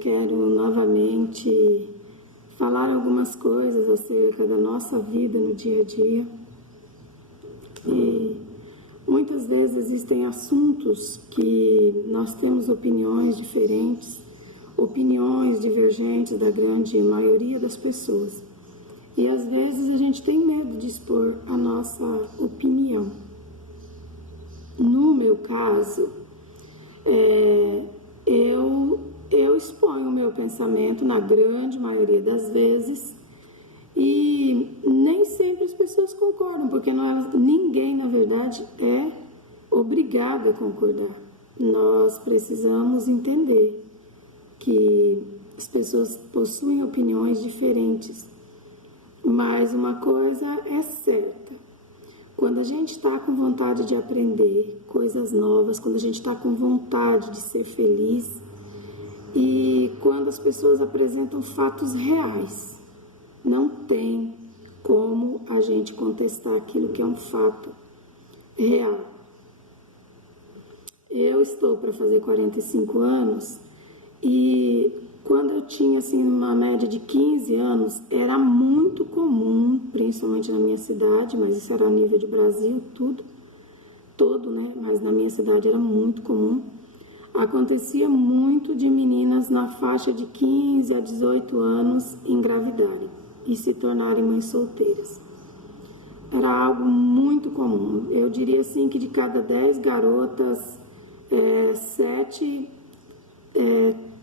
quero novamente falar algumas coisas acerca da nossa vida no dia a dia. E muitas vezes existem assuntos que nós temos opiniões diferentes, opiniões divergentes da grande maioria das pessoas. E às vezes a gente tem medo de expor a nossa opinião. No meu caso, eu exponho o meu pensamento na grande maioria das vezes e nem sempre as pessoas concordam, porque ninguém, na verdade, é obrigado a concordar. Nós precisamos entender que as pessoas possuem opiniões diferentes, mas uma coisa é certa: quando a gente está com vontade de aprender coisas novas, quando a gente está com vontade de ser feliz e quando as pessoas apresentam fatos reais, não tem como a gente contestar aquilo que é um fato real. Eu estou para fazer 45 anos e quando eu tinha assim uma média de 15 anos, era muito comum, principalmente na minha cidade, mas isso era a nível de Brasil, todo, né? Mas na minha cidade era muito comum. Acontecia muito de meninas na faixa de 15 a 18 anos engravidarem e se tornarem mães solteiras. Era algo muito comum. Eu diria assim que de cada 10 garotas, 7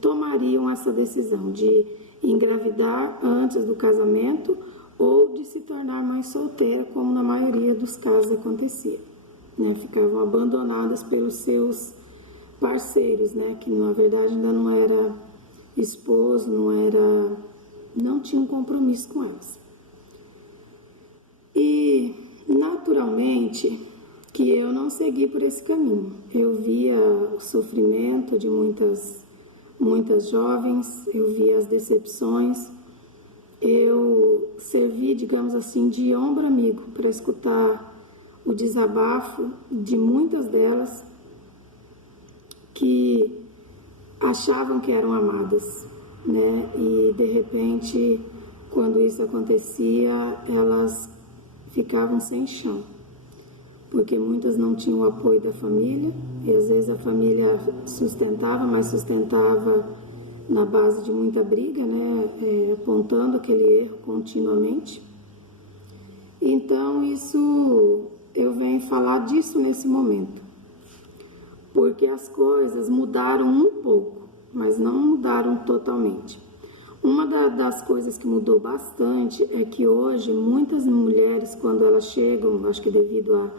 tomariam essa decisão de engravidar antes do casamento ou de se tornar mãe solteira, como na maioria dos casos acontecia, né? Ficavam abandonadas pelos seus parceiros, né? Que na verdade ainda não era esposo, não tinha um compromisso com elas. E naturalmente que eu não segui por esse caminho. Eu via o sofrimento de muitas jovens, eu vi as decepções, eu servi, digamos assim, de ombro amigo para escutar o desabafo de muitas delas que achavam que eram amadas, né? E de repente, quando isso acontecia, elas ficavam sem chão, porque muitas não tinham o apoio da família, e às vezes a família sustentava, mas sustentava na base de muita briga, né? Apontando aquele erro continuamente. Então eu venho falar disso nesse momento, porque as coisas mudaram um pouco, mas não mudaram totalmente. Uma das coisas que mudou bastante é que hoje muitas mulheres, quando elas chegam, acho que devido a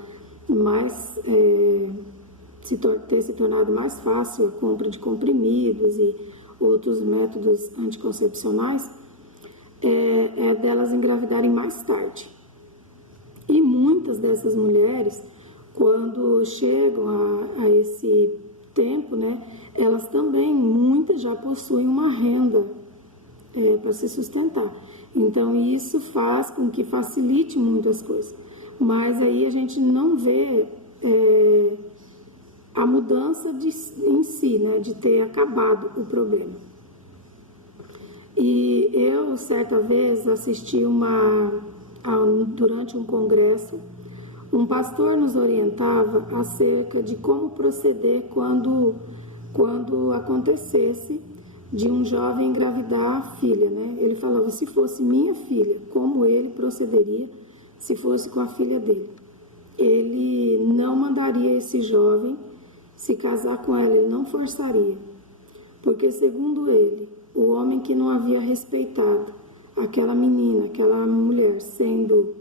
ter se tornado mais fácil a compra de comprimidos e outros métodos anticoncepcionais, delas engravidarem mais tarde. E muitas dessas mulheres, quando chegam a esse tempo, né, elas também, muitas já possuem uma renda para se sustentar. Então isso faz com que facilite muito as coisas. Mas aí a gente não vê a mudança em si, né, de ter acabado o problema. E eu, certa vez, assisti durante um congresso, um pastor nos orientava acerca de como proceder quando acontecesse de um jovem engravidar a filha, né? Ele falava: se fosse minha filha, como ele procederia se fosse com a filha dele? Ele não mandaria esse jovem se casar com ela, ele não forçaria, porque segundo ele, o homem que não havia respeitado aquela menina, aquela mulher, sendo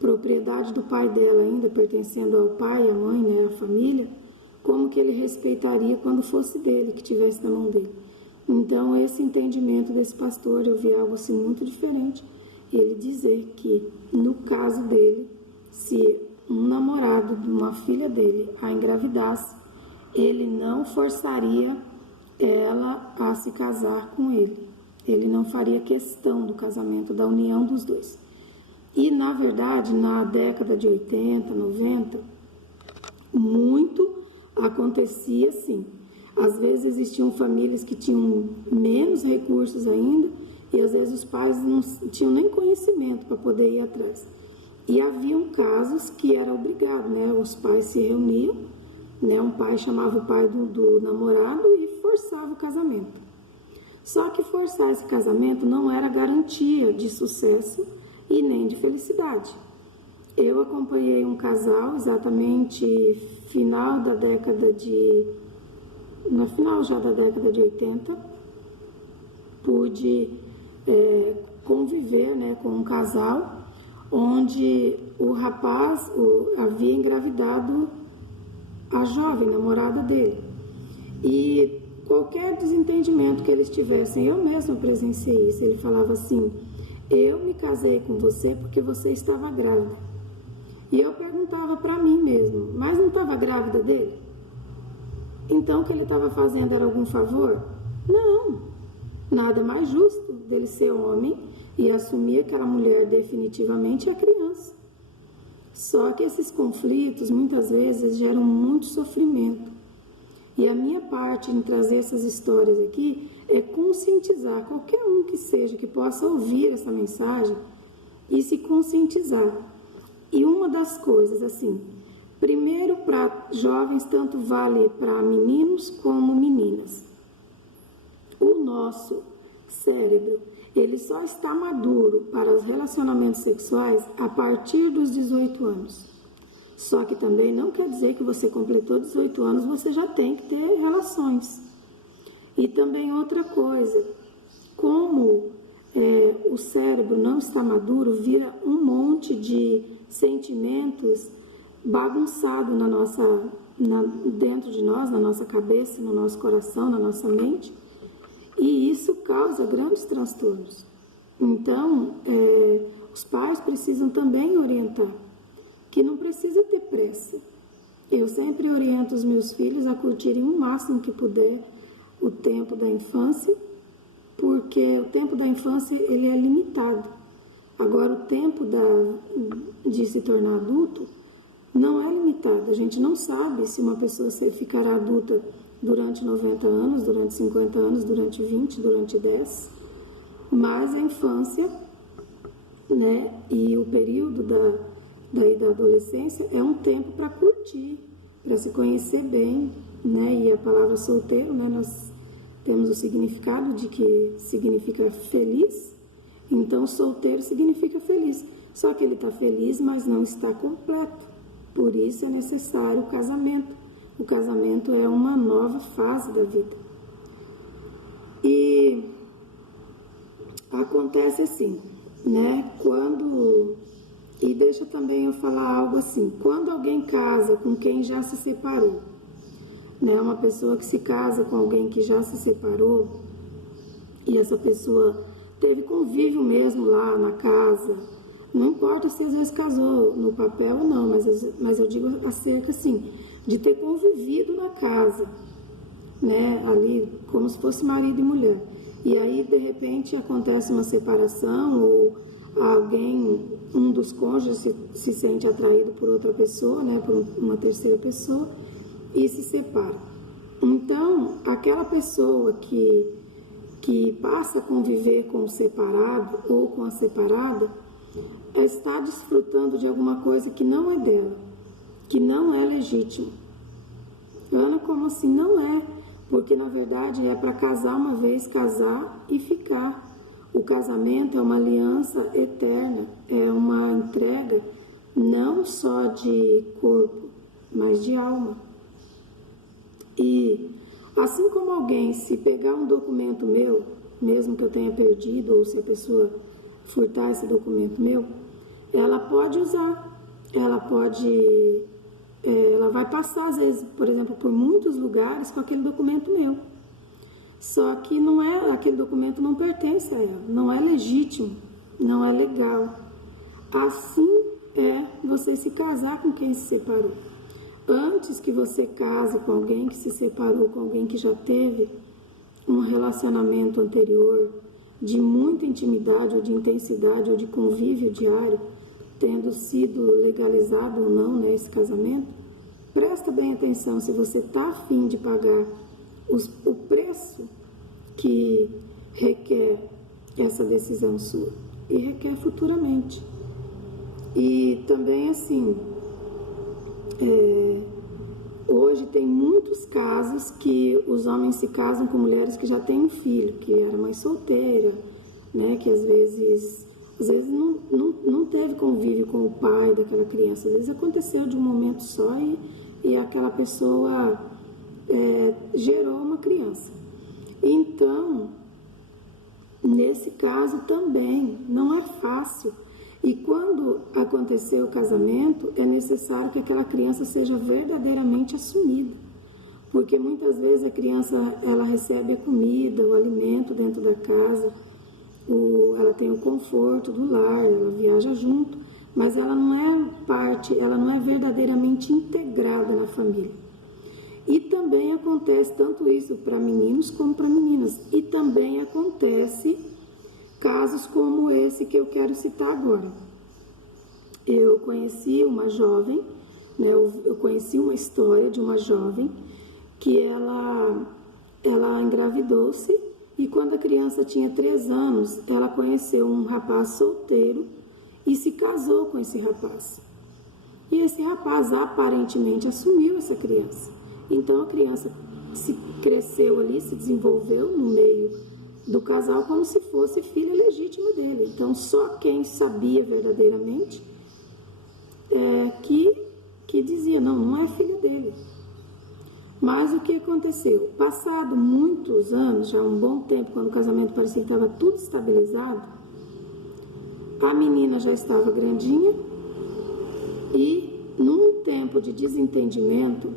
propriedade do pai dela ainda, pertencendo ao pai, à mãe, né, à família, como que ele respeitaria quando fosse dele, que tivesse na mão dele? Então, esse entendimento desse pastor, eu vi algo assim muito diferente. Ele dizer que, no caso dele, se um namorado de uma filha dele a engravidasse, ele não forçaria ela a se casar com ele. Ele não faria questão do casamento, da união dos dois. E, na verdade, na década de 80, 90, muito acontecia assim. Às vezes existiam famílias que tinham menos recursos ainda e às vezes os pais não tinham nem conhecimento para poder ir atrás. E haviam casos que era obrigado, né? Os pais se reuniam, né? Um pai chamava o pai do namorado e forçava o casamento. Só que forçar esse casamento não era garantia de sucesso e nem de felicidade. Eu acompanhei um casal exatamente no final já da década de 80, pude conviver, né, com um casal onde o rapaz havia engravidado a jovem namorada dele. E qualquer desentendimento que eles tivessem, eu mesma presenciei isso, ele falava assim: eu me casei com você porque você estava grávida. E eu perguntava para mim mesmo, mas não estava grávida dele? Então o que ele estava fazendo era algum favor? Não, nada mais justo dele ser homem e assumir aquela mulher definitivamente a criança. Só que esses conflitos muitas vezes geram muito sofrimento. E a minha parte em trazer essas histórias aqui é conscientizar qualquer um que seja, que possa ouvir essa mensagem e se conscientizar. E uma das coisas, assim, primeiro para jovens, tanto vale para meninos como meninas. O nosso cérebro, ele só está maduro para os relacionamentos sexuais a partir dos 18 anos. Só que também não quer dizer que você completou 18 anos, você já tem que ter relações. E também outra coisa, como o cérebro não está maduro, vira um monte de sentimentos bagunçados dentro de nós, na nossa cabeça, no nosso coração, na nossa mente. E isso causa grandes transtornos. Então, os pais precisam também orientar que não precisa ter pressa. Eu sempre oriento os meus filhos a curtirem o máximo que puder o tempo da infância, porque o tempo da infância ele é limitado. Agora, o tempo de se tornar adulto não é limitado. A gente não sabe se uma pessoa ficará adulta durante 90 anos, durante 50 anos, durante 20, durante 10. Mas a infância, né, e o período da adolescência é um tempo para curtir, para se conhecer bem, né? E a palavra solteiro, né, nós temos o significado de que significa feliz. Então, solteiro significa feliz. Só que ele está feliz, mas não está completo. Por isso é necessário o casamento. O casamento é uma nova fase da vida. E acontece assim, né? E deixa também eu falar algo assim: quando alguém casa com quem já se separou, né? Uma pessoa que se casa com alguém que já se separou, e essa pessoa teve convívio mesmo lá na casa, não importa se às vezes casou no papel ou não, mas eu digo acerca assim, de ter convivido na casa, né? Ali como se fosse marido e mulher. E aí de repente acontece uma separação ou um dos cônjuges se sente atraído por outra pessoa, né, por uma terceira pessoa, e se separa. Então, aquela pessoa que passa a conviver com o separado ou com a separada, está desfrutando de alguma coisa que não é dela, que não é legítimo. Ana, como assim? Não é, porque na verdade é para casar uma vez, casar e ficar. O casamento é uma aliança eterna, é uma entrega não só de corpo, mas de alma. E assim como alguém, se pegar um documento meu, mesmo que eu tenha perdido, ou se a pessoa furtar esse documento meu, ela pode usar, ela vai passar, às vezes, por exemplo, por muitos lugares com aquele documento meu. Só que aquele documento não pertence a ela, não é legítimo, não é legal. Assim é você se casar com quem se separou. Antes que você case com alguém que se separou, com alguém que já teve um relacionamento anterior de muita intimidade, ou de intensidade, ou de convívio diário, tendo sido legalizado ou não, né, esse casamento, presta bem atenção se você está a fim de pagar o preço que requer essa decisão sua, e requer futuramente. E também assim, hoje tem muitos casos que os homens se casam com mulheres que já têm um filho, que era mãe solteira, né, que às vezes não teve convívio com o pai daquela criança, às vezes aconteceu de um momento só e aquela pessoa gerou uma criança. Então, nesse caso também não é fácil. E quando acontecer o casamento, é necessário que aquela criança seja verdadeiramente assumida. Porque muitas vezes a criança, ela recebe a comida, o alimento dentro da casa, ela tem o conforto do lar, ela viaja junto, mas ela não é parte, ela não é verdadeiramente integrada na família. E também acontece tanto isso para meninos como para meninas. E também acontece casos como esse que eu quero citar agora. Eu conheci uma jovem, né, eu conheci uma história de uma jovem que ela engravidou-se e quando a criança tinha 3 anos, ela conheceu um rapaz solteiro e se casou com esse rapaz. E esse rapaz aparentemente assumiu essa criança. Então a criança se cresceu ali, se desenvolveu no meio do casal como se fosse filha legítima dele. Então só quem sabia verdadeiramente que dizia, não é filha dele. Mas o que aconteceu? Passado muitos anos, já um bom tempo, quando o casamento parecia que estava tudo estabilizado, a menina já estava grandinha e num tempo de desentendimento,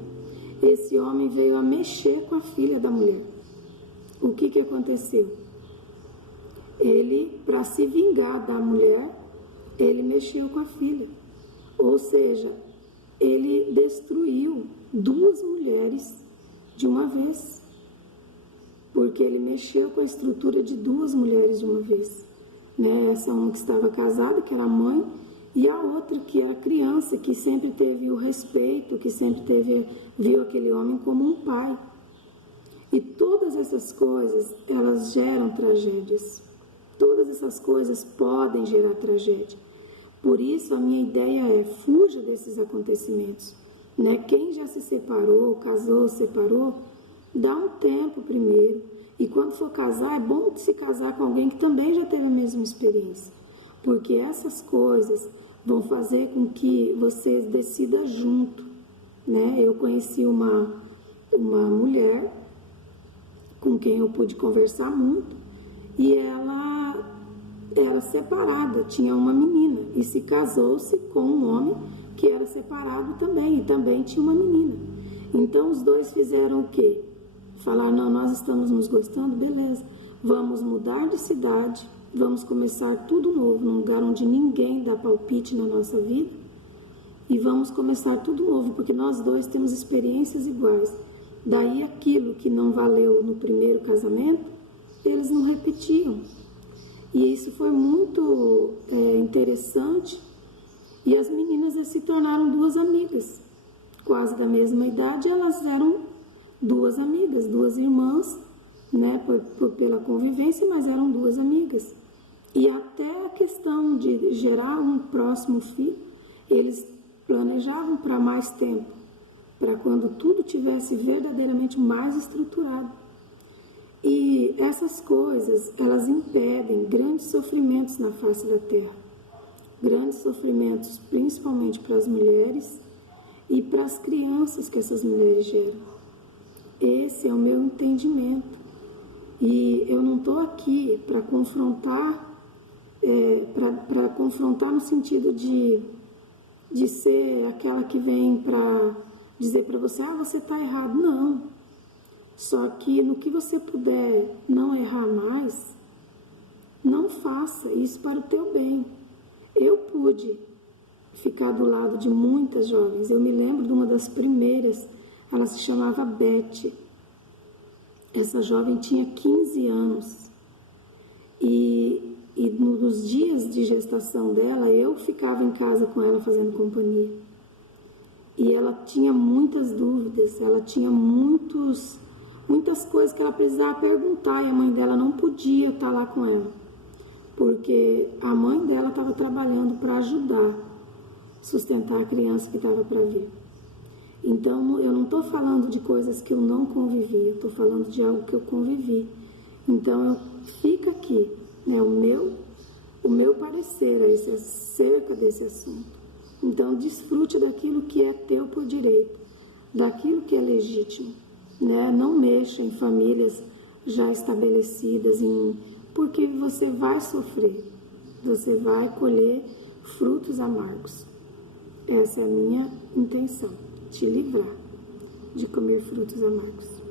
esse homem veio a mexer com a filha da mulher. O que aconteceu? Ele, para se vingar da mulher, ele mexeu com a filha. Ou seja, ele destruiu 2 mulheres de uma vez. Porque ele mexeu com a estrutura de 2 mulheres de uma vez. Né? Essa uma que estava casada, que era a mãe, e a outra que era criança, que sempre teve o respeito, que sempre viu aquele homem como um pai. E todas essas coisas, elas geram tragédias. Todas essas coisas podem gerar tragédia. Por isso, a minha ideia é, fuja desses acontecimentos. Né? Quem já se separou, casou, separou, dá um tempo primeiro. E quando for casar, é bom se casar com alguém que também já teve a mesma experiência. Porque essas coisas vão fazer com que você decida junto. Né? Eu conheci uma mulher com quem eu pude conversar muito, e ela era separada, tinha uma menina, e se casou-se com um homem que era separado também, e também tinha uma menina. Então os dois fizeram o quê? Falaram, não, nós estamos nos gostando, beleza, vamos mudar de cidade, vamos começar tudo novo, num lugar onde ninguém dá palpite na nossa vida, e vamos começar tudo novo, porque nós dois temos experiências iguais. Daí aquilo que não valeu no primeiro casamento, eles não repetiam. E isso foi muito interessante. E as meninas se tornaram 2 amigas. Quase da mesma idade, elas eram 2 amigas, 2 irmãs, né, pela convivência, mas eram 2 amigas. E até a questão de gerar um próximo filho, eles planejavam para mais tempo, para quando tudo tivesse verdadeiramente mais estruturado. E essas coisas, elas impedem grandes sofrimentos na face da terra. Grandes sofrimentos, principalmente para as mulheres e para as crianças que essas mulheres geram. Esse é o meu entendimento. E eu não estou aqui para confrontar, para confrontar no sentido de ser aquela que vem para dizer para você, você está errado. Não. Só que no que você puder não errar mais, não faça isso para o teu bem. Eu pude ficar do lado de muitas jovens. Eu me lembro de uma das primeiras, ela se chamava Beth. Essa jovem tinha 15 anos. E nos dias de gestação dela, eu ficava em casa com ela fazendo companhia. E ela tinha muitas dúvidas, ela tinha muitas muitas coisas que ela precisava perguntar e a mãe dela não podia estar lá com ela, porque a mãe dela estava trabalhando para ajudar a sustentar a criança que estava para vir. Então, eu não estou falando de coisas que eu não convivi, estou falando de algo que eu convivi. Então, fica aqui, né, o meu parecer acerca desse assunto. Então, desfrute daquilo que é teu por direito, daquilo que é legítimo, né? Não mexa em famílias já estabelecidas, porque você vai sofrer, você vai colher frutos amargos. Essa é a minha intenção, te livrar de comer frutos amargos.